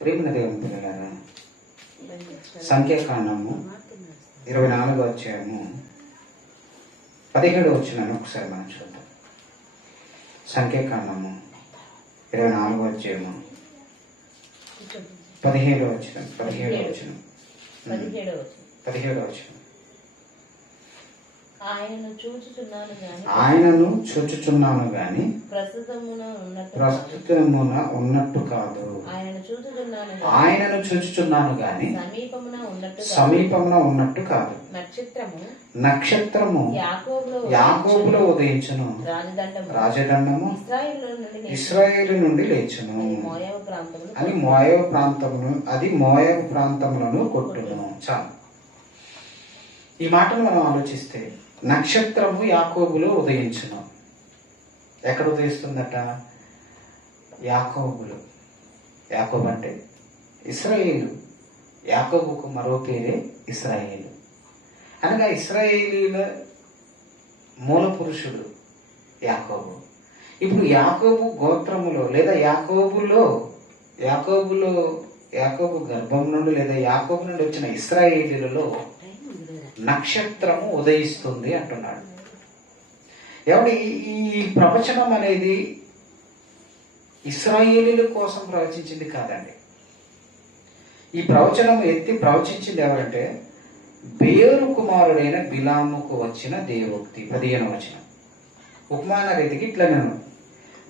ప్రేమ దేవుని పిల్లలారా, సంఖ్యాకాండము 24వ అధ్యాయము 17వ వచనాన్ని ఒకసారి మనం చూద్దాం. సంఖ్యాకాండము 24వ అధ్యాయము 17వ వచనం. ఆయనను చూచుచున్నాను గాని ప్రస్తుతమున ఉన్నట్టు కాదు. ఆయనను చూచుచున్నాను గాని సమీపమున ఉన్నట్టు కాదు. నక్షత్రము యాకోబులో ఉదయించును, రాజదండము ఇశ్రాయేలు నుండి లేచును అని మోయాబు ప్రాంతములను కొట్టును. చాలు. ఈ మాటను మనం ఆలోచిస్తే నక్షత్రము యాకోబులో ఉదయించును. ఎక్కడ ఉదయిస్తుందట? యాకోబులో. యాకోబు అంటే ఇశ్రాయేలు. యాకోబుకు మరో పేరే ఇశ్రాయేలు. అనగా ఇశ్రాయేలీల మూల పురుషుడు యాకోబు. ఇప్పుడు యాకోబు గోత్రములో లేదా యాకోబు గర్భం నుండి లేదా యాకోబు నుండి వచ్చిన ఇశ్రాయేలీలలో నక్షత్రము ఉదయిస్తుంది అంటున్నాడు. ఏమంటే ఈ ప్రవచనం అనేది ఇశ్రాయేలీల కోసం ప్రవచించింది కాదండి. ఈ ప్రవచనం ఎత్తి ప్రవచించింది ఎవరంటే బేరు కుమారుడైన బిలాముకు వచ్చిన దేవోక్తి. 15వ వచనం ఉపమాన రీతికి ఇట్లా నేను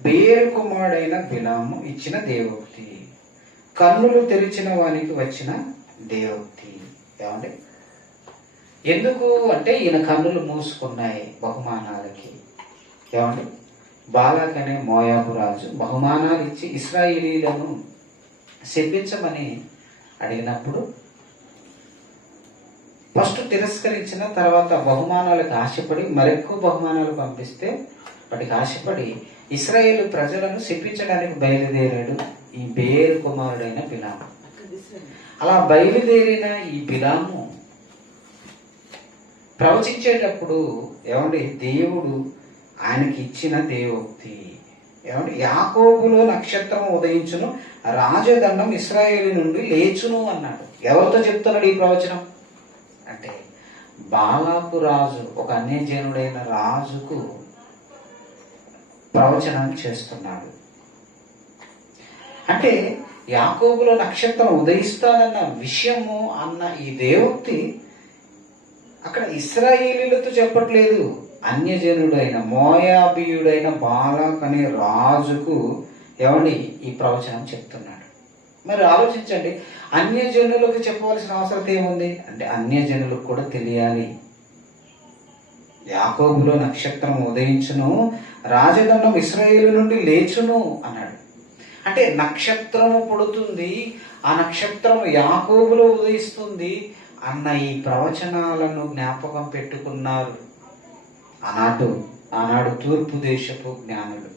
బేరు కుమారుడైన బిలాము ఇచ్చిన దేవోక్తి, కన్నులు తెరిచిన వానికి వచ్చిన దేవోక్తి. ఏమండి? ఎందుకు అంటే ఈయన కన్నులు మూసుకున్నాయి బహుమానాలకి. ఏమండి? బాలాక్ అనే మోయాబు రాజు బహుమానాలు ఇచ్చి ఇశ్రాయేలీలను శపించమని అడిగినప్పుడు ఫస్ట్ తిరస్కరించిన తర్వాత బహుమానాలకు ఆశపడి మరెక్కువ బహుమానాలు పంపిస్తే వాటికి ఆశపడి ఇశ్రాయేలు ప్రజలను శపించడానికి బయలుదేరాడు ఈ బేరు కుమారుడైన బిలాము. అలా బయలుదేరిన ఈ బిలాము ప్రవచించేటప్పుడు ఏమండి దేవుడు ఆయనకి ఇచ్చిన దేవోక్తి. ఏమండి? యాకోబులో నక్షత్రం ఉదయించును, రాజదండం ఇశ్రాయేలు నుండి లేచును అన్నాడు. ఎవరితో చెప్తున్నాడు ఈ ప్రవచనం అంటే బాలాకు రాజు, ఒక అన్యజనుడైన రాజుకు ప్రవచనం చేస్తున్నాడు. అంటే యాకోబులో నక్షత్రం ఉదయిస్తానన్న విషయము అన్న ఈ దేవోక్తి అక్కడ ఇశ్రాయేలీలతో చెప్పట్లేదు. అన్యజనుడైన మోయాబీయుడైన బాలాక్ అనే రాజుకు ఏమండి ఈ ప్రవచనం చెప్తున్నాడు. మరి ఆలోచించండి, అన్యజనులకు చెప్పవలసిన అవసరం ఏముంది అంటే అన్యజనులకు కూడా తెలియాలి. యాకోబులో నక్షత్రం ఉదయించును, రాజదండం ఇశ్రాయేలు నుండి లేచును అన్నాడు. అంటే నక్షత్రము పుడుతుంది, ఆ నక్షత్రం యాకోబులో ఉదయిస్తుంది అన్న ఈ ప్రవచనాలను జ్ఞాపకం పెట్టుకున్నారు ఆనాడు తూర్పు దేశపు జ్ఞానులు.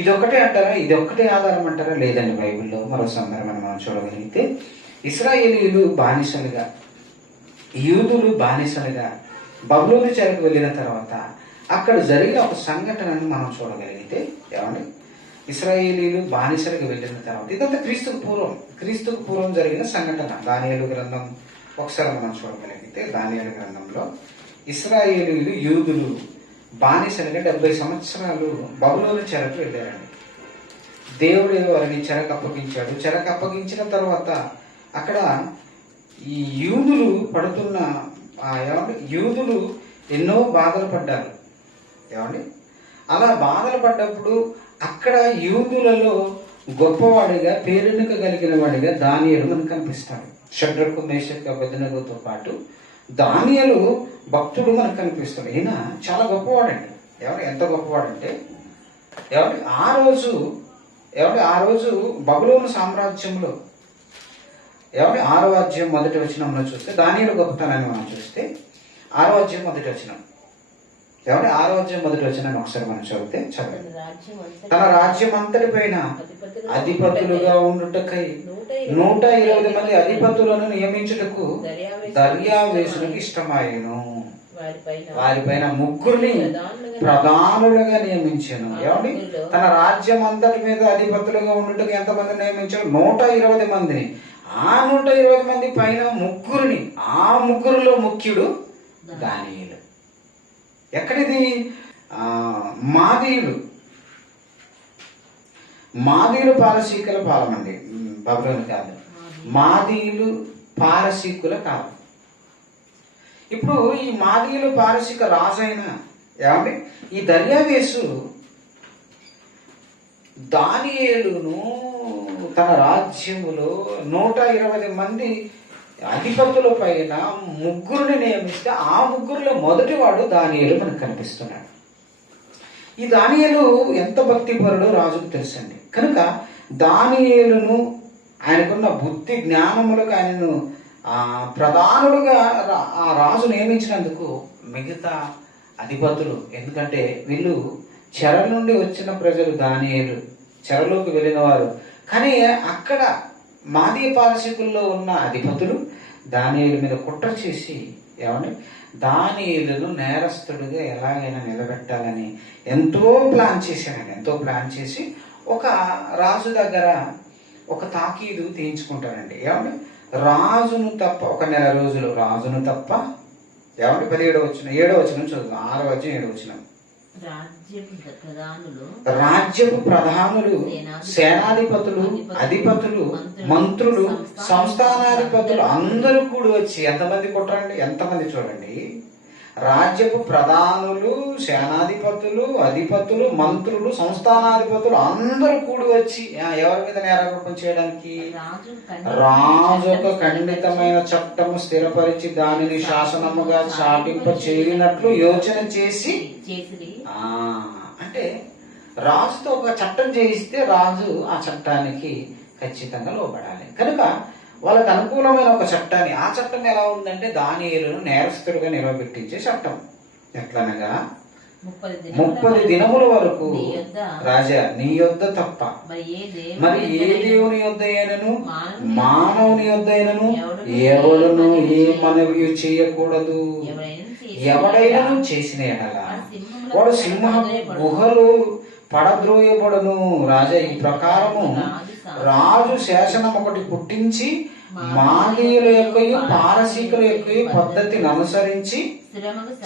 ఇదొక్కటే అంటారా? ఇదొక్కటే ఆధారం అంటారా? లేదండి. బైబిల్లో మరో సందర్భం మనం చూడగలిగితే ఇశ్రాయేలీలు బానిసలుగా, యూదులు బానిసలుగా బబులోను చెరకు వెళ్ళిన తర్వాత అక్కడ జరిగిన ఒక సంఘటనను మనం చూడగలిగితే ఏమండి? ఇశ్రాయేలీలు బానిసలకు వెళ్ళిన తర్వాత ఇదంతా క్రీస్తుకు పూర్వం జరిగిన సంఘటన. దానియేలు గ్రంథం ఒకసారి మనం చూడగలిగితే దానియేలు గ్రంథంలో ఇశ్రాయేలీలు యూదులు బానిసలుగా 70 సంవత్సరాలు బబులోను చెరకు వెళ్ళారండి. దేవుడు వారిని చెరకు అప్పగించాడు. చెరకు అప్పగించిన తర్వాత అక్కడ ఈ యూదులు పడుతున్న యూదులు ఎన్నో బాధలు పడ్డారు. ఏమండి? అలా బాధలు పడ్డప్పుడు అక్కడ యూదులలో గొప్పవాడిగా, పేరెన్నిక కలిగిన వాడిగా దానియేలు మనకు కనిపిస్తాడు. షడ్రకు మేషకు అబేద్నెగోతో పాటు దానియేలు భక్తుడు మనకు కనిపిస్తాడు. ఈయన చాలా గొప్పవాడండి. ఎంత గొప్పవాడంటే ఆ రోజు బబులోను సామ్రాజ్యంలో 6వ అధ్యాయం 1వ వచనంలో చూస్తే దానియేలు గొప్పతనాన్ని మనం చూస్తే 6వ అధ్యాయం 1వ వచనం 6వ అధ్యాయం 1వ వచనాన్ని ఒకసారి మనం చదివితే చదవండి. తన రాజ్యం అంతటి పైన అధిపతులుగా ఉండుటకై 120 మంది అధిపతులను నియమించుటకు దర్యావేషునికి ఇష్టమాయను. వారిపైన ముగ్గురిని ప్రధానులుగా నియమించాను. ఏమండి, తన రాజ్యం అంతటి మీద అధిపతులుగా ఉండటం ఎంతమంది నియమించాడు? 120 మందిని. ఆ 120 మంది పైన ముగ్గురిని, ఆ ముగ్గురులో ముఖ్యుడు దానియేలు. ఎక్కడిది? మాదీయులు పారసీకుల కాలం అండి, బబులోను కాదు, మాదీయులు పారసీకుల కాలం. ఇప్పుడు ఈ మాదీయులు పారసీక రాజైన ఏమండి ఈ దర్యావేసు దానియేలును తన రాజ్యములో 120 మంది అధిపతుల పైన ముగ్గురిని నియమిస్తే ఆ ముగ్గురులో మొదటివాడు దానియేలు మనకు కనిపిస్తున్నాడు. ఈ దానియేలు ఎంత భక్తిపరుడో రాజుకు తెలుసండి. కనుక దానియేలును ఆయనకున్న బుద్ధి జ్ఞానములకు ఆయనను ప్రధానుడుగా ఆ రాజు నియమించినందుకు మిగతా అధిపతులు, ఎందుకంటే వీళ్ళు చెర నుండి వచ్చిన ప్రజలు, దానియేలు చెరలోకి వెళ్ళిన వారు, కానీ అక్కడ మాదీయ పారసీకుల్లో ఉన్న అధిపతులు దానియేలు మీద కుట్ర చేసి ఏమండి దానియేలును నేరస్తుడిగా ఎలాగైనా నిలబెట్టాలని ఎంతో ప్లాన్ చేసి ఒక రాజు దగ్గర ఒక తాకీదు తీయించుకుంటారండి. ఏమండి రాజును తప్ప ఒక నెల రోజులు రాజును తప్ప ఏమంటే 17వ వచనం 7వ వచనం చదువు 6వ వచనం 7వ వచనం. రాజ్యపు ప్రధానులు, సేనాధిపతులు, అధిపతులు, మంత్రులు, సంస్థానాధిపతులు అందరూ కూడి వచ్చి ఎంతమంది కొట్టరండి, ఎంతమంది చూడండి. రాజ్యపు ప్రధానులు, సేనాధిపతులు, అధిపతులు, మంత్రులు, సంస్థానాధిపతులు అందరూ కూడి వచ్చి ఎవరి మీద నేరారోపణ చేయడానికి? రాజు ఒక ఖండితమైన చట్టము స్థిరపరిచి దానిని శాసనముగా చాటింప చేయనట్లు యోచన చేసి, అంటే రాజుతో ఒక చట్టం చేయిస్తే రాజు ఆ చట్టానికి ఖచ్చితంగా లోబడాలి. కనుక వాళ్ళకు అనుకూలమైన ఒక చట్టాన్ని, ఆ చట్టం ఎలా ఉందంటే దానియేలును నేరస్తుడిగా నిలబెట్టించే చట్టం. ఎట్లనగా 30 దినముల వరకు రాజా నీ యొద్ద తప్ప మరి ఏ దేవుని యొద్ద అయినను మానవుని యొద్ద అయినను ఎవడును ఏ మనవి చేయకూడదు. ఎవడైనా చేసిన ఎడల వాడు సింహ గుహలు పడద్రోయబడును. రాజా ఈ ప్రకారము రాజు శాసనం ఒకటి పుట్టించి మాదీయుల యొక్క పారసీకుల యొక్క పద్ధతిని అనుసరించి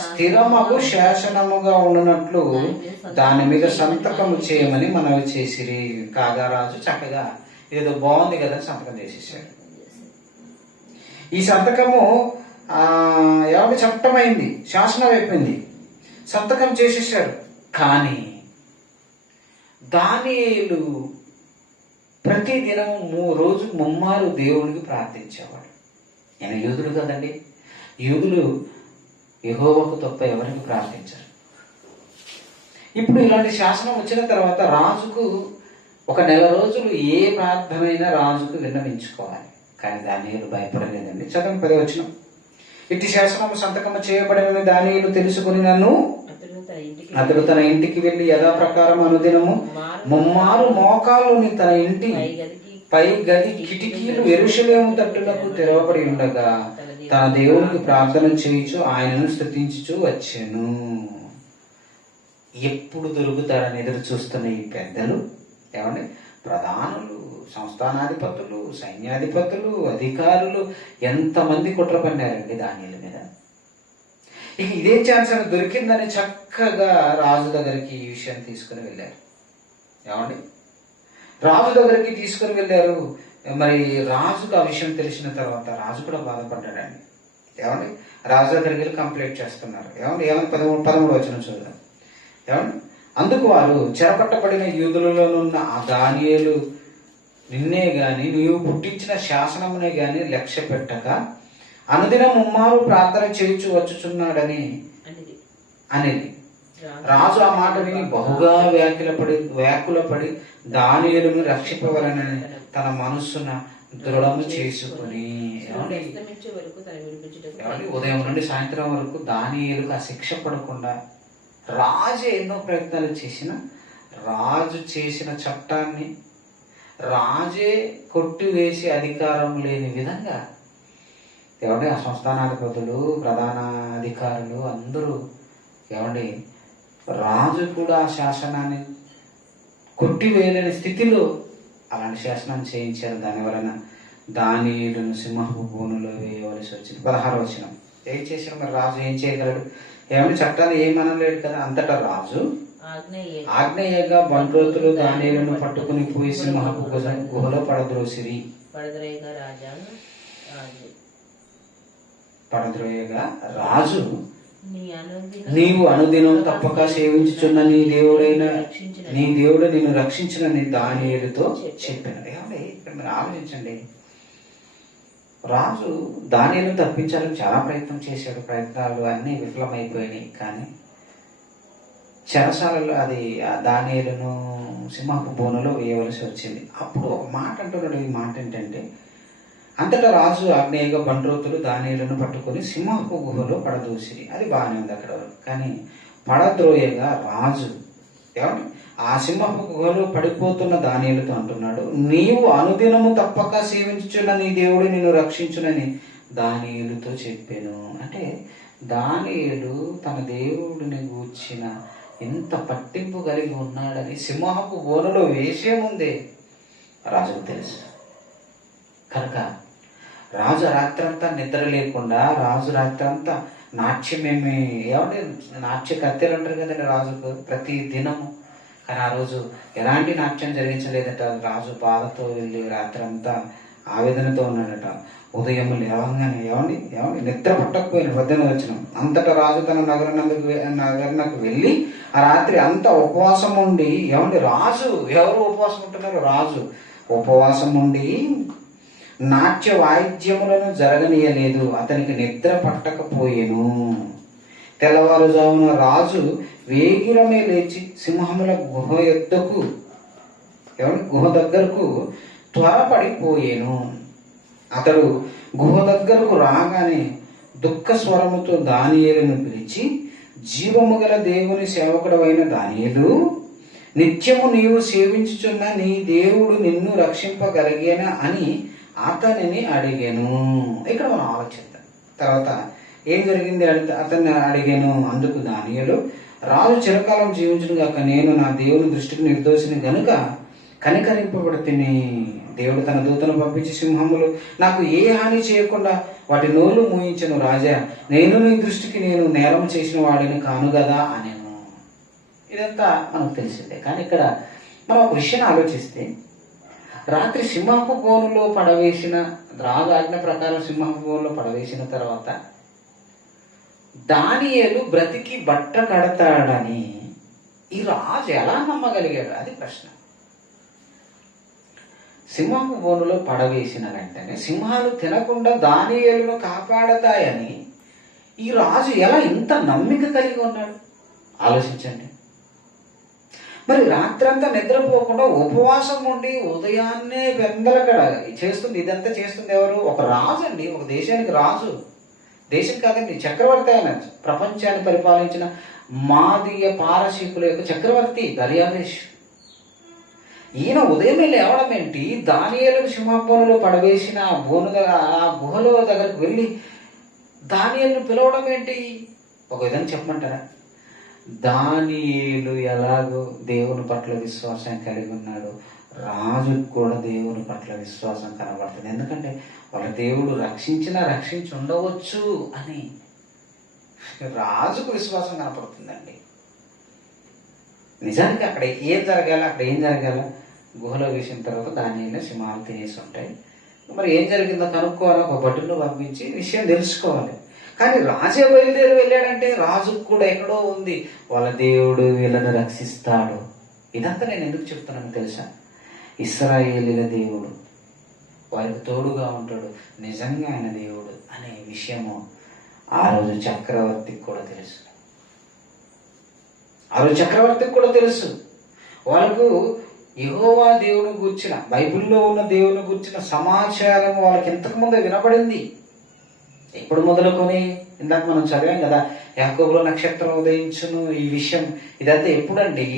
స్థిరమగు శాసనముగా ఉన్నట్లు దాని మీద సంతకము చేయమని మనవి చేసిరి. కాగా రాజు చక్కగా ఏదో బాగుంది కదా సంతకం చేసేసాడు. ఈ సంతకము ఎవరి చట్టమైంది, శాసనం అయిపోయింది, సంతకం చేసేసాడు. కానీ దానియేలు ప్రతి దినము రోజు ముమ్మారు దేవుడికి ప్రార్థించేవాడు. ఆయన యూదులు కదండి, యూదులు యెహోవాకు తప్ప ఎవరికి ప్రార్థించరు. ఇప్పుడు ఇలాంటి శాసనం వచ్చిన తర్వాత రాజుకు ఒక నెల రోజులు ఏ ప్రార్థనైనా రాజుకు విన్నవించుకోవాలి. కానీ దానియేలు భయపడలేదండి. చదవండి 10వ వచనం. ఇట్టి శాసనము సంతకము చేయబడిన దానియేలు తెలుసుకుని అతడు తన ఇంటికి వెళ్లి యథాప్రకారం అనుదినము ముమ్మారు మోకాలుని తన ఇంటి పై గది కిటికీలు యెరూషలేము తట్టులకు తెరవబడి ఉండగా తన దేవునికి ప్రార్థన చేయించు ఆయనను స్తుతించుచు వచ్చెను. ఎప్పుడు దొరుకుతారని ఎదురు చూస్తున్న ఈ పెద్దలు ఏమండి ప్రధానులు, సంస్థానాధిపతులు, సైన్యాధిపతులు, అధికారులు ఎంతమంది కుట్ర పన్నారండి దానియేలు మీద. ఇక ఇదే ఛాన్స్ అని దొరికిందని చక్కగా రాజు దగ్గరికి ఈ విషయాన్ని తీసుకుని వెళ్ళారు. ఏమండి రాజు దగ్గరికి తీసుకుని వెళ్ళారు. మరి రాజుకు ఆ విషయం తెలిసిన తర్వాత రాజు కూడా బాధపడ్డాడండి. ఏమండి రాజు దగ్గరికి వెళ్ళి కంప్లైంట్ చేస్తున్నారు. ఏమండి 13వ వచనం చూద్దాం. ఏమండి అందుకు వారు చెరపట్టబడిన యూదులలోనున్న ఆ దానియేలు నిన్నే గాని నీవు పుట్టించిన శాసనమునే గాని లక్ష్య పెట్టక అనుదినం ముమ్మారు ప్రార్థన చేయించు వచ్చుచున్నాడని అనేది. రాజు ఆ మాట విని బహుగా వ్యాకులపడి దానియేలును రక్షింపవలనని తన మనస్సున దృఢము చేసుకుని ఉదయం నుండి సాయంత్రం వరకు దానియేలుకు ఆ శిక్ష పడకుండా రాజు ఎన్నో ప్రయత్నాలు చేసిన రాజు చేసిన చట్టాన్ని రాజే కొట్టివేసి అధికారం లేని విధంగా ఏమండి ఆ సంస్థానాధిపతులు, ప్రధాన అధికారులు అందరూ ఏమండి రాజు కూడా ఆ శాసనాన్ని కొట్టివేయలేని స్థితిలో అలాంటి శాసనం చేయించారు. దాని వలన దానియేలును సింహపు బోనులో వేయవలసి వచ్చింది. 16వ వచనం. ఏం చేశాడు మరి రాజు? ఏం చేయగలడు? ఏమని చట్టాన్ని ఏమనలేడు కదా. అంతటా రాజు ఆగ్నేయగా బంట్రోతులు దానియేలును పట్టుకుని పోయి సింహపు గుహలో పడద్రోసిరి. పడద్రోయగా రాజు, నీవు అనుదినం తప్పక సేవించుచున్న నీ దేవుడు నిన్ను రక్షించునని దానియేలుతో చెప్పాను. ఏమండి ఇక్కడ మీరు ఆలోచించండి. రాజు దానియేలును తప్పించాలని చాలా ప్రయత్నం చేశాడు. ప్రయత్నాలు అన్నీ విఫలమైపోయినాయి. కానీ చెరసాలలో అది దానియేలును సింహపు బోనులో వేయవలసి వచ్చింది. అప్పుడు ఒక మాట అంటున్నాడు. ఈ మాట ఏంటంటే, అంతటా రాజు ఆగ్నేయగా బంట్రోతులు దానియేలును పట్టుకొని సింహపు గుహలో పడదూసిరి. అది బాగానే ఉంది అక్కడ వరకు. కానీ పడద్రోయగా రాజు ఏమండి ఆ సింహపు గుహలో పడిపోతున్న దానియేలుతో అంటున్నాడు, నీవు అనుదినము తప్పక సేవించుచున్న నీ దేవుడు నిన్ను రక్షించునని దానియేలుతో చెప్పాను. అంటే దానియేలు తన దేవుడిని గూర్చిన ఎంత పట్టింపు కలిగి ఉన్నాడని సింహపు బోనులో వేసే ముందే రాజుకు తెలుసు. కనుక రాజు రాత్రంతా నిద్ర లేకుండా, రాజు రాత్రంతా నాట్యమేమి ఏమంటే నాట్య కత్తెలు అంటారు కదండి రాజుకు ప్రతి దినము. కానీ ఆ రోజు ఎలాంటి నాట్యం జరిగించలేదట. రాజు బాధతో వెళ్ళి రాత్రంతా ఆవేదనతో ఉన్నాడట. ఉదయం లేవగానే ఏమండి నిద్ర పట్టకపోయిన 18వ వచనం. అంతటా రాజు తన నగరనకు వెళ్ళి ఆ రాత్రి అంతా ఉపవాసం ఉండి రాజు ఎవరు ఉపవాసం ఉంటున్నారు? రాజు ఉపవాసం ఉండి నాట్య వాయిద్యములను జరగనీయలేదు. అతనికి నిద్ర పట్టకపోయేను. తెల్లవారుజామున రాజు వేగిరమే లేచి సింహముల గుహ దగ్గరకు త్వరపడిపోయేను. అతడు గుహ దగ్గరకు రాగానే దుఃఖ స్వరముతో దానియేలును పిలిచి, జీవము గల దేవుని సేవకుడవైన దానియేలు, నిత్యము నీవు సేవించుచున్న నీ దేవుడు నిన్ను రక్షింపగలిగేనా అని అతనిని అడిగాను. ఇక్కడ మనం ఆలోచిద్దాం. తర్వాత ఏం జరిగింది? అతన్ని అడిగాను. అందుకు దానియేలు, రాజు చిరకాలం జీవించును గాక, నేను నా దేవుని దృష్టికి నిర్దోషిని గనుక కనికరింపబడితిని. దేవుడు తన దూతను పంపించి సింహములు నాకు ఏ హాని చేయకుండా వాటి నోళ్ళు మూయించను. రాజా, నేను నీ దృష్టికి నేను నేరం చేసిన వాడిని కాను కదా అనేను. ఇదంతా మనకు తెలిసిందే. కానీ ఇక్కడ మనం ఒక విషయాన్ని ఆలోచిస్తే, రాత్రి సింహపు బోనులో పడవేసిన రాజు ఆజ్ఞ ప్రకారం సింహపు బోనులో పడవేసిన తర్వాత దానియేలు బ్రతికి బట్ట కడతాడని ఈ రాజు ఎలా నమ్మగలిగాడు? అది ప్రశ్న. సింహపు బోనులో పడవేసిన వెంటనే సింహాలు తినకుండా దానియేలును కాపాడతాయని ఈ రాజు ఎలా ఇంత నమ్మిక కలిగి ఉన్నాడు? ఆలోచించండి. మరి రాత్రంతా నిద్రపోకుండా ఉపవాసం ఉండి ఉదయాన్నే వెందలకడ చేస్తుంది. ఇదంతా చేస్తుంది ఎవరు? ఒక రాజు అండి. ఒక దేశానికి రాజు. దేశం కాదండి, చక్రవర్తి. ఆయన ప్రపంచాన్ని పరిపాలించిన మాదీయ పారసీకుల యొక్క చక్రవర్తి దర్యావేష్. ఈయన ఉదయమే లేవడం ఏంటి? దానియేలును సింహబోనులో పడవేసిన ఆ గుహలో దగ్గరకు వెళ్ళి దానియేలును పిలవడం ఏంటి? ఒక విధంగా చెప్పమంటారా? దానియేలు ఎలాగో దేవుని పట్ల విశ్వాసం కలిగి ఉన్నాడు, రాజుకు కూడా దేవుని పట్ల విశ్వాసం కనబడుతుంది. ఎందుకంటే వాళ్ళ దేవుడు రక్షించి ఉండవచ్చు అని రాజుకు విశ్వాసం కనపడుతుందండి. నిజానికి అక్కడ ఏం జరగాల? గుహలో వేసిన తర్వాత దానియేలును సింహాలు తినేసి ఉంటాయి. మరి ఏం జరిగిందో కనుక్కోవాలి. ఒక భటులను పంపించి విషయం తెలుసుకోవాలి. కానీ రాజే బయలుదేరి వెళ్ళాడంటే రాజుకు కూడా ఎక్కడో ఉంది, వాళ్ళ దేవుడు వీళ్ళని రక్షిస్తాడు. ఇదంతా నేను ఎందుకు చెప్తున్నాను తెలుసా? ఇశ్రాయేలీల దేవుడు వారికి తోడుగా ఉంటాడు, నిజంగా ఆయన దేవుడు అనే విషయము ఆ రోజు చక్రవర్తికి కూడా తెలుసు. వాళ్ళకు యెహోవా దేవుని గూర్చిన, బైబిల్లో ఉన్న దేవుని గూర్చిన సమాచారం వాళ్ళకి ఇంతకు ముందే వినపడింది. ఎప్పుడు మొదలుకొని ఇందాక మనం చదివాం కదా, యాకోబులో నక్షత్రం ఉదయించును. ఈ విషయం ఇదంతా ఎప్పుడండి?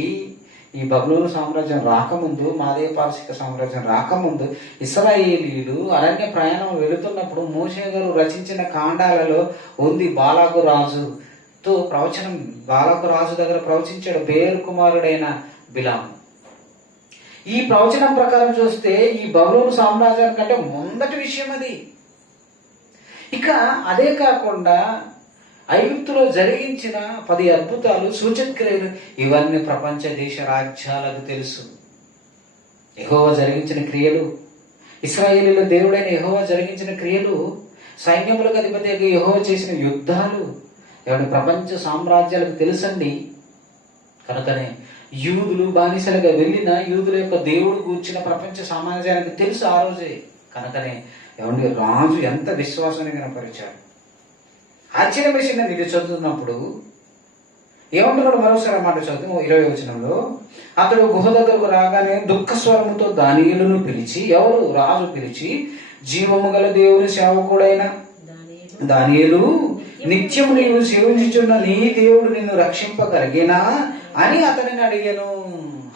ఈ బబులోను సామ్రాజ్యం రాకముందు, మాదే పారసిక సామ్రాజ్యం రాకముందు ఇశ్రాయేలీయులు అరణ్య ప్రయాణం వెళుతున్నప్పుడు మోషే గారు రచించిన కాండాలలో ఉంది బాలాకు రాజుతో ప్రవచనం. బాలాకు రాజు దగ్గర ప్రవచించాడు బేరు కుమారుడైన బిలాము. ఈ ప్రవచనం ప్రకారం చూస్తే ఈ బబులోను సామ్రాజ్యం కంటే మొదటి విషయం అది. ఇక అదే కాకుండా ఐగుప్తులో జరిగించిన 10 అద్భుతాలు, సూచక్రియలు ఇవన్నీ ప్రపంచ దేశ రాజ్యాలకు తెలుసు. యెహోవా జరిగించిన క్రియలు, ఇశ్రాయేలీయుల దేవుడైన యెహోవా జరిగించిన క్రియలు, సైన్యములకు అధిపతి యెహోవా చేసిన యుద్ధాలు ఎవరి ప్రపంచ సామ్రాజ్యాలకు తెలుసండి. కనుకనే యూదులు బానిసలుగా వెళ్ళిన యూదుల యొక్క దేవుడు కూర్చిన ప్రపంచ సమాజానికి తెలుసు ఆ రోజే. కనుకనే ఏమండి రాజు ఎంత విశ్వాసాన్ని కనపరిచాడు. ఆశ్చర్యం వేసిందండి ఇది చదువుతున్నప్పుడు. ఏమంటున్నాడు మరోసారి మాట చదువు 20వ వచనంలో, అతడు గుహ దగ్గరకు రాగానే దుఃఖ స్వరముతో దానియేలును పిలిచి, ఎవరు? రాజు పిలిచి, జీవము గల దేవుని సేవకుడైన దానియేలు, నిత్యము నీవు సేవించుచున్న నీ దేవుడు నిన్ను రక్షింపగలిగినా అని అతనిని అడిగాను.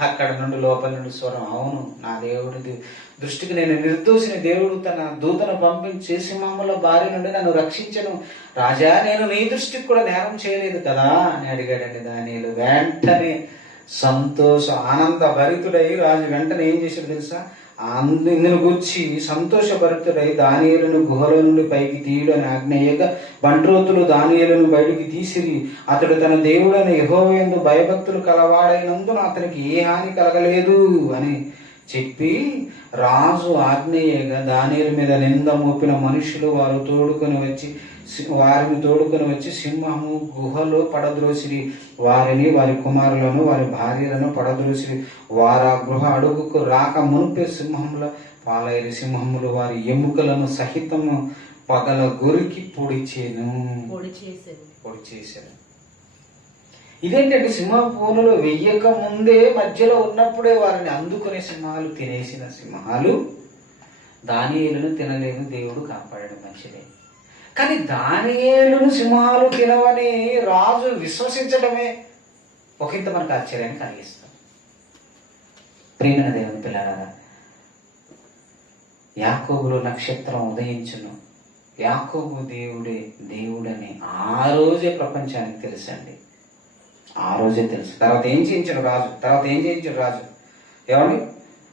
అక్కడ నుండి లోపల నుండి స్వరం, అవును నా దేవుడి దృష్టికి నేను నిర్దోషిని, దేవుడు తన దూతను పంపించి సింహముల బారి నుండి నన్ను రక్షించను. రాజా, నేను నీ దృష్టికి కూడా నేరం చేయలేదు కదా అని అడిగాడండి దానియేలు. వెంటనే ఆనంద భరితుడై రాజు వెంటనే ఏం చేశాడు తెలుసా? ఇందును గూర్చి సంతోషభరితుడై దానియేలును గుహలో నుండి పైకి తీయుడు అని ఆజ్ఞేయగా బంట్రోతులు దానియేలును బయటికి తీసిరి. అతడు తన దేవుడైన యెహోవా యందు భయభక్తులు కలవాడైనందున అతనికి ఏ హాని కలగలేదు అని చెప్పి రాజు ఆజ్ఞేయగా దానియేలు మీద నింద మోపిన మనుషులు వారిని తోడుకొని వచ్చి సింహము గుహలో పడద్రోసిరి. వారిని, వారి కుమారులను, వారి భార్యలను పడద్రోసిరి. వారు ఆ గృహ అడుగుకు రాక మునిపే సింహముల పాలైరి. సింహములు వారి ఎముకలను సహితము పగల గురికి పొడి చేశారు. ఇదేంటంటే సింహపోనులు వెయ్యక ముందే మధ్యలో ఉన్నప్పుడే వారిని అందుకునే సింహాలు తినేసిన సింహాలు దానియేలును తినలేదు. దేవుడు కాపాడాడు, మంచిదే. కానీ దానియేలును సింహాలు తినవని రాజు విశ్వసించడమే ఒకంత మనకు ఆశ్చర్యాన్ని కలిగిస్తాం. ప్రియమైన దేవుని పిల్లలారా, యాకోబులో నక్షత్రం ఉదయించును, యాకోబు దేవుడని ఆ రోజే ప్రపంచానికి తెలుసండి. ఆ రోజే తెలుసు. తర్వాత ఏం చేయించాడు రాజు? ఏమండి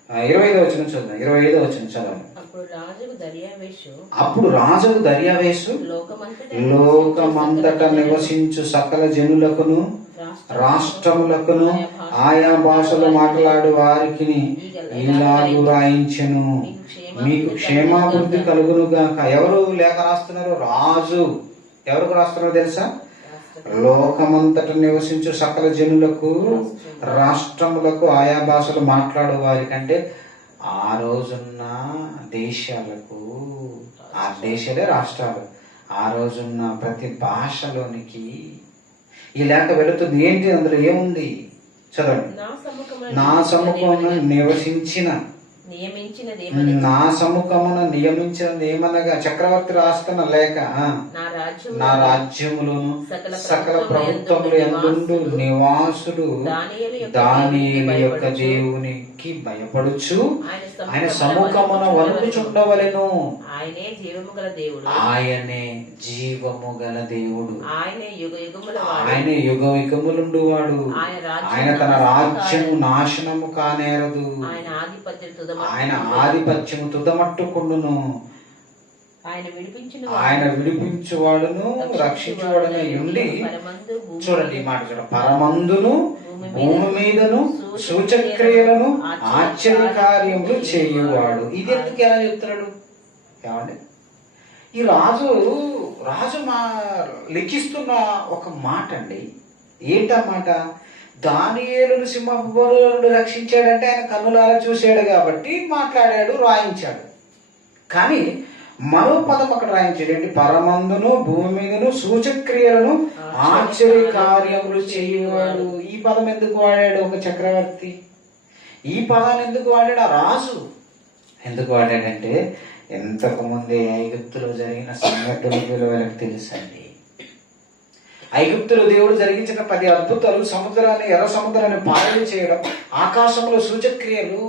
25వ వచనం చూద్దాం. 25వ వచనం చదవండి. అప్పుడు రాజుకు దర్యావేషు లోకమంతట నివసించు సకల జనులకును రాష్ట్రములకును ఆయా భాషలు మాట్లాడు వారికి ఇలాగు రాయించెను, మీకు క్షేమాభివృద్ధి కలుగును గాక. ఎవరు లేఖ రాస్తున్నారు? రాజు. ఎవరికి రాస్తున్నారో తెలుసా? లోకమంతట నివసించు సకల జనులకు, రాష్ట్రములకు, ఆయా భాషలు మాట్లాడు వారికంటే ఆ రోజున్న దేశాలకు, ఆ దేశాలే రాష్ట్రాలు, ఆ రోజున్న ప్రతి భాషలోనికి ఈ లేఖ వెళుతుంది. ఏంటి అందులో ఏముంది చదవండి. నా సముఖమున నా సముఖమున నియమించినది ఏమనగా, చక్రవర్తి రాస్తున్న లేఖ, నా రాజ్యములను సకల ప్రభుత్వములు ఎందుండు నివాసుడు దానియేలు యొక్క దేవునికి భయపడుచు ఆయన సముఖమున వణుకుచుండవలెను. ఆయనే జీవము గల దేవుడు, ఆయన యుగ యుగములుండు వాడు. ఆయన తన రాజ్యము నాశనము కానేరదు, ఆయన ఆధిపత్యము తుదమట్టుకుండును. ఆయన విడిపించువాడును రక్షించువాడును ఉండి, చూడండి ఈ మాట చూడండి, పరమందును భూమి మీదను సూచక్రియలను ఆశ్చర్య కార్యములు చేయువాడు. ఇది ఎందుకు ఎలా చెప్తున్నాడు? ఏమండి, ఈ రాజు లిఖిస్తున్న ఒక మాట అండి. ఏంటా మాట? దానియేలును సింహపు నుండి రక్షించాడంటే ఆయన కన్నులారా చూశాడు కాబట్టి మాట్లాడాడు, రాయించాడు. కానీ మరో పదం అక్కడ రాయించాడు. ఏంటి? పరమందును భూమి మీదను సూచక్రియలను ఆశ్చర్య కార్యములు చేయువాడు. ఈ పదం ఎందుకు వాడాడు ఒక చక్రవర్తి? ఈ పదాన్ని ఎందుకు వాడాడు ఆ రాజు? ఎందుకు వాడాడంటే, ఇంతకు ముందే ఐగుప్తులో జరిగిన సంఘటనలు వీళ్ళకి తెలుసండి. ఐగుప్తులో దేవుడు జరిగించిన 10 అద్భుతాలు, సముద్రాన్ని, ఎర్ర సముద్రాన్ని పారడి చేయడం, ఆకాశంలో సూచక్రియలు,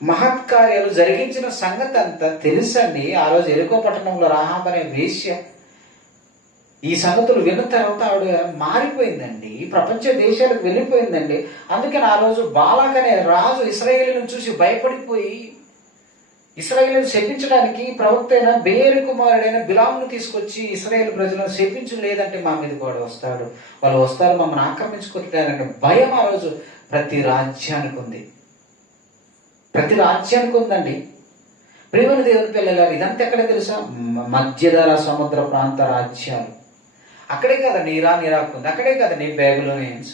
మహత్కార్యాలు జరిగించిన సంగతి అంతా తెలుసండి. ఆ రోజు ఎరుకో పట్టణంలో రాహాబ్ అనే వేశ్య ఈ సంగతులు విన్న తర్వాత ఆవిడ మారిపోయిందండి, ప్రపంచ దేశాలకు వెళ్ళిపోయిందండి. అందుకని ఆ రోజు బాలాక్ అనే రాజు ఇశ్రాయేలును చూసి భయపడిపోయి ఇశ్రాయేలును శపించడానికి ప్రవక్త అయిన బేరు కుమారుడైన బిలామును తీసుకొచ్చి ఇశ్రాయేలు ప్రజలను శపించు, లేదంటే మా మీద కూడా వస్తాడు, వాళ్ళు వస్తారు మమ్మల్ని ఆక్రమించుకుంటారనే భయం ఆ రోజు ప్రతి రాజ్యానికి ఉంది. ప్రతి రాజ్యానికి ఉందండి. ప్రియమైన దేవుని పిల్లలారు, ఇదంతా ఎక్కడ తెలుసా? మధ్యధరా సముద్ర ప్రాంత రాజ్యాలు. అక్కడే కదండి ఇరాన్, ఇరాక్ ఉంది. అక్కడే కదండి బేబిలోనియన్స్.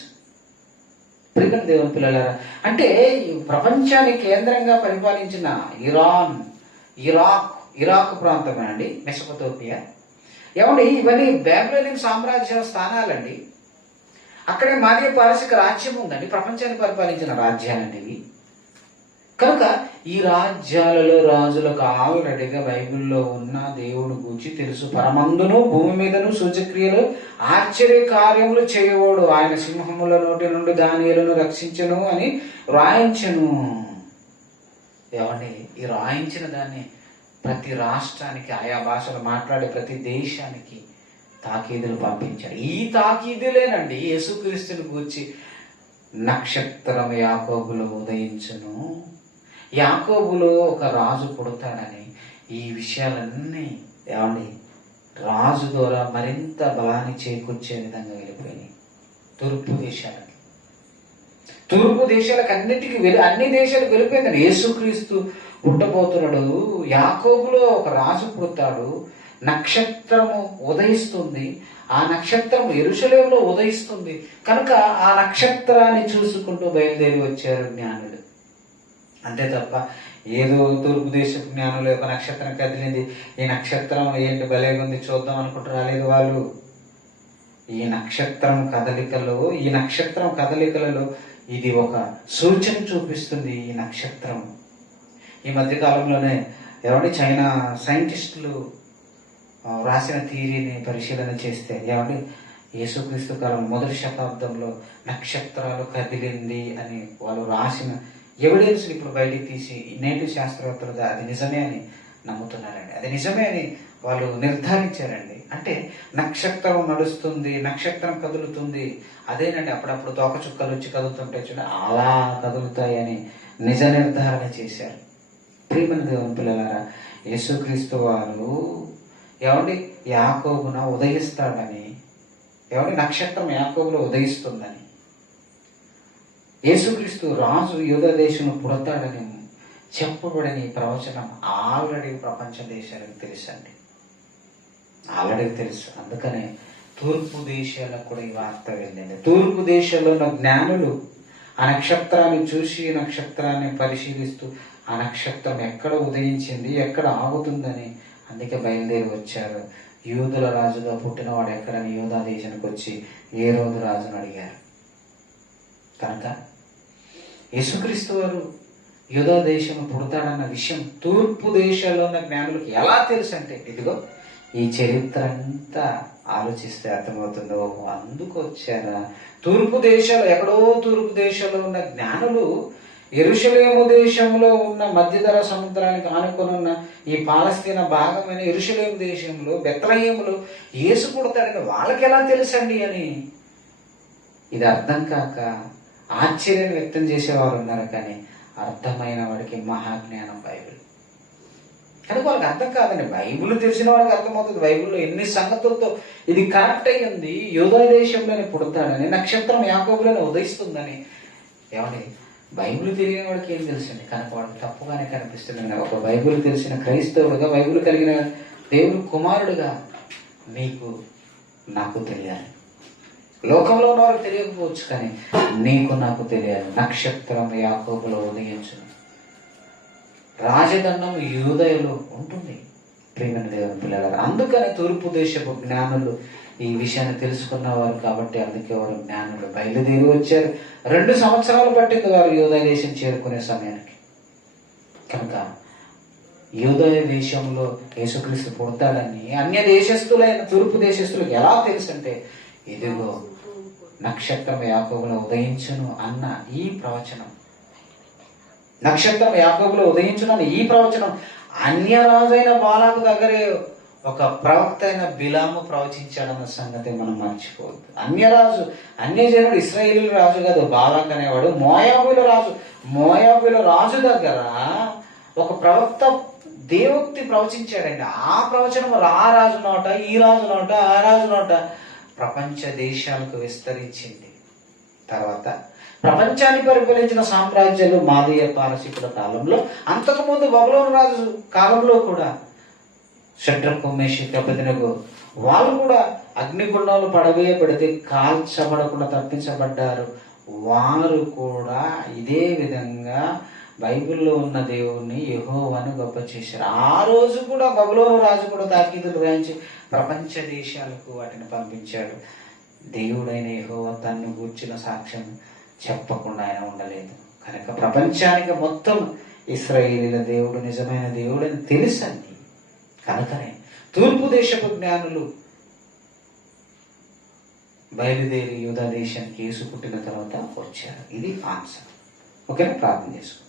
ప్రియమైన దేవుని పిల్లలారా, అంటే ప్రపంచానికి కేంద్రంగా పరిపాలించిన ఇరాక్ ప్రాంతమే అండి, మెసొపొతేమియా. ఏమండి, ఇవన్నీ బేబిలోనియన్ సామ్రాజ్య స్థానాలండి. అక్కడే మాదిగ పారసిక రాజ్యం ఉందండి, ప్రపంచాన్ని పరిపాలించిన రాజ్యాలండి ఇవి. కనుక ఈ రాజ్యాలలో రాజులకు ఆల్రెడీగా బైబిల్లో ఉన్న దేవుడు గూర్చి తెలుసు. పరమందును భూమి మీదను సూచక్రియలు ఆశ్చర్య కార్యములు చేయవాడు, ఆయన సింహముల నోటి నుండి దానియేలును రక్షించను అని రాయించను. ఏమండి, ఈ రాయించిన దాన్ని ప్రతి రాష్ట్రానికి, ఆయా భాషలు మాట్లాడే ప్రతి దేశానికి తాకీదులు పంపించాడు. ఈ తాకీదులేనండి యేసుక్రీస్తుని గూర్చి నక్షత్రం యాకోబులో ఉదయించును, యాకోబులో ఒక రాజు పుడతాడని ఈ విషయాలన్నీ ఏమండి రాజు ద్వారా మరింత బలాన్ని చేకూర్చే విధంగా వెళ్ళిపోయినాయి తూర్పు దేశాలకు అన్నిటికీ అన్ని దేశాలకు వెళ్ళిపోయిందండి. యేసుక్రీస్తు పుట్టబోతున్నాడు, యాకోబులో ఒక రాజు పుడతాడు, నక్షత్రము ఉదయిస్తుంది, ఆ నక్షత్రం యెరూషలేములో ఉదయిస్తుంది. కనుక ఆ నక్షత్రాన్ని చూసుకుంటూ బయలుదేరి వచ్చారు జ్ఞానులు. అంతే తప్ప ఏదో తూర్పు దేశపు జ్ఞానులు ఒక నక్షత్రం కదిలింది, ఈ నక్షత్రం ఏంటి భలేగా ఉంది చూద్దాం అనుకుంటూ రాలేదు వాళ్ళు. ఈ నక్షత్రం కదలికలలో ఇది ఒక సూచన చూపిస్తుంది. ఈ నక్షత్రం ఈ మధ్యకాలంలోనే ఏమంటే చైనా సైంటిస్టులు రాసిన థియరీని పరిశీలన చేస్తే ఏమంటే యేసుక్రీస్తు కాలం మొదటి శతాబ్దంలో నక్షత్రాలు కదిలింది అని వాళ్ళు రాసిన ఎవిడెన్స్ ఇప్పుడు బయటికి తీసి నేటి శాస్త్రవేత్తలు అది నిజమే అని నమ్ముతున్నారండి. అది నిజమే అని వాళ్ళు నిర్ధారించారండి. అంటే నక్షత్రం నడుస్తుంది, నక్షత్రం కదులుతుంది, అదేనండి అప్పుడప్పుడు తోక చుక్కలు వచ్చి కదులుతుంటాయి చూడండి, అలా కదులుతాయి అని నిజ నిర్ధారణ చేశారు. ప్రియమైన దేవుని పిల్లలారా, యేసుక్రీస్తు వారు ఏమండి యాకోబున ఉదయిస్తాడని, ఏమండి నక్షత్రం యాకోబులో ఉదయిస్తుందని, యేసుక్రీస్తు రాజు యూదా దేశంలో పుడతాడని చెప్పబడిన ఈ ప్రవచనం ఆల్రెడీ ప్రపంచ దేశాలకు తెలుసండి, ఆల్రెడీ తెలుసు. అందుకనే తూర్పు దేశాలకు కూడా ఈ వార్త వెళ్ళింది. తూర్పు దేశాల్లో ఉన్న జ్ఞానులు ఆ నక్షత్రాన్ని చూసి, నక్షత్రాన్ని పరిశీలిస్తూ ఆ నక్షత్రం ఎక్కడ ఉదయించింది, ఎక్కడ ఆగుతుందని అందుకే బయలుదేరి వచ్చారు. యూదుల రాజుగా పుట్టినవాడు ఎక్కడని యూదా దేశానికి వచ్చి ఏ రోజు రాజును అడిగారు. కనుక యేసుక్రీస్తు వారు యూదా దేశం పుడతాడన్న విషయం తూర్పు దేశాల్లో ఉన్న జ్ఞానులకు ఎలా తెలుసు అంటే, ఇదిగో ఈ చరిత్ర అంతా ఆలోచిస్తే అర్థమవుతుందో, అందుకు వచ్చారా తూర్పు దేశాలు, ఎక్కడో తూర్పు దేశంలో ఉన్న జ్ఞానులు యెరూషలేము దేశంలో ఉన్న మధ్యధరా సముద్రానికి ఆనుకొని ఉన్న ఈ పాలస్తీనా భాగమైన యెరూషలేము దేశంలో బెత్లెహేములో యేసు పుడతాడని వాళ్ళకి ఎలా తెలుసండి అని ఇది అర్థం కాక ఆశ్చర్యాన్ని వ్యక్తం చేసేవారు ఉన్నారు. కానీ అర్థమైన వాడికి మహాజ్ఞానం బైబిల్. కనుక వాళ్ళకి అర్థం కాదండి, బైబిల్ తెలిసిన వాడికి అర్థమవుతుంది. బైబిల్లో ఎన్ని సంగతులతో ఇది కనెక్ట్ అయ్యింది. యూదా దేశంలోనే పుడతాడని, నక్షత్రం యాకోబులోనే ఉదయిస్తుందని. ఏమండి, బైబిల్ తెలియని వాడికి ఏం తెలుసండి? కనుక వాడికి తప్పుగానే కనిపిస్తుంది. ఒక బైబిల్ తెలిసిన క్రైస్తవుడుగా, బైబిల్ కలిగిన దేవుడు కుమారుడుగా నీకు నాకు తెలియాలి. లోకంలో ఉన్న వారికి తెలియకపోవచ్చు, కానీ నీకు నాకు తెలియాలి. నక్షత్రం యాకోబులో ఉదయించును, రాజదండం యూదయలో ఉంటుంది. ప్రియమైన దేవుని పిల్లలారా, అందుకని తూర్పు దేశపు జ్ఞానులు ఈ విషయాన్ని తెలుసుకున్నవారు కాబట్టి అందుకే వారు జ్ఞానులు బయలుదేరి వచ్చారు. 2 సంవత్సరాలు పట్టింది వారు యూదా దేశం చేరుకునే సమయానికి. కనుక యూదా దేశంలో యేసుక్రీస్తు పుడతాడని అన్య దేశస్తులైన తూర్పు దేశస్తులకు ఎలా తెలుసు అంటే, ఇదిగో నక్షత్రం యాకోబులో ఉదయించును అన్న ఈ ప్రవచనం, నక్షత్రం యాకోబులో ఉదయించును అన్న ఈ ప్రవచనం అన్యరాజైన బాలాకు దగ్గరే ఒక ప్రవక్త అయిన బిలాము ప్రవచించాడన్న సంగతి మనం మర్చిపోవద్దు. అన్యరాజు, అన్యజనుడు, ఇశ్రాయేలు రాజు కాదు బాలాక్ అనేవాడు, మోయాబుల రాజు దగ్గర ఒక ప్రవక్త దేవోక్తి ప్రవచించాడండి. ఆ ప్రవచనం ఆ రాజు నోట, ఈ రాజు నోట, ఆ రాజు నోట ప్రపంచ దేశాలకు విస్తరించింది. తర్వాత ప్రపంచాన్ని పరిపాలించిన సామ్రాజ్యాలు మాదీయ పారసీకుల కాలంలో, అంతకుముందు బబులోను రాజు కాలంలో కూడా షడ్రకు, మేషకు, అబేద్నెగో వాళ్ళు కూడా అగ్నిగుండంలో పడవేయబడితే కాల్చబడకుండా తప్పించబడ్డారు. వారు కూడా ఇదే విధంగా బైబిల్లో ఉన్న దేవుణ్ణి యెహోవాను గొప్ప చేశారు. ఆ రోజు కూడా బబులోను రాజు కూడా తాకీదులు వేయించి ప్రపంచ దేశాలకు వాటిని పంపించాడు. దేవుడైన యెహోవా తన్ను గూర్చిన సాక్ష్యం చెప్పకుండా ఆయన ఉండలేదు. కనుక ప్రపంచానికి మొత్తం ఇశ్రాయేలీల దేవుడు నిజమైన దేవుడని తెలుసండి. కనుకనే తూర్పు దేశపు జ్ఞానులు బయలుదేరి యూదా దేశానికి యేసు పుట్టిన తర్వాత వచ్చారు. ఇది ఆన్సర్. ఓకేనా? ప్రార్థన చేసుకో.